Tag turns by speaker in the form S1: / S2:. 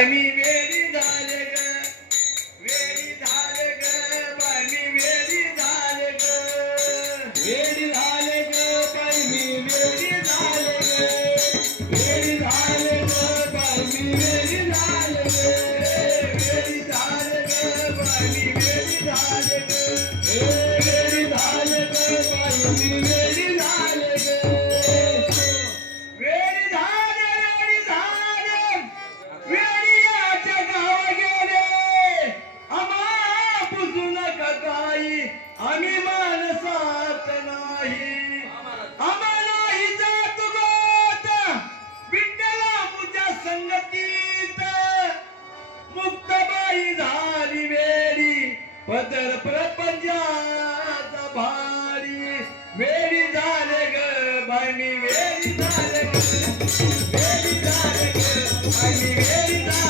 S1: Bye मी वेळी झाले ग वेळी झाले ग बाय मी वेळी झाले ग वेळी झाले ग बाय मी वेळी झाले ग वेळी झाले ग बाय मी वेळी झाले ग वेळी झाले ग बाय मी वेळी झाले ग वेळी झाले ग बाय मी काही आम्ही माणसात नाही. आम्हा नाही जात गोत. विठ्ठला मुझ्या संगतीत. मुक्तबाई झाली वेळी पदर प्रपंचाचा भारी. वेळी झाले ग बाई वेळी झाले वेळी झाले ग बाई मी वेळी झाले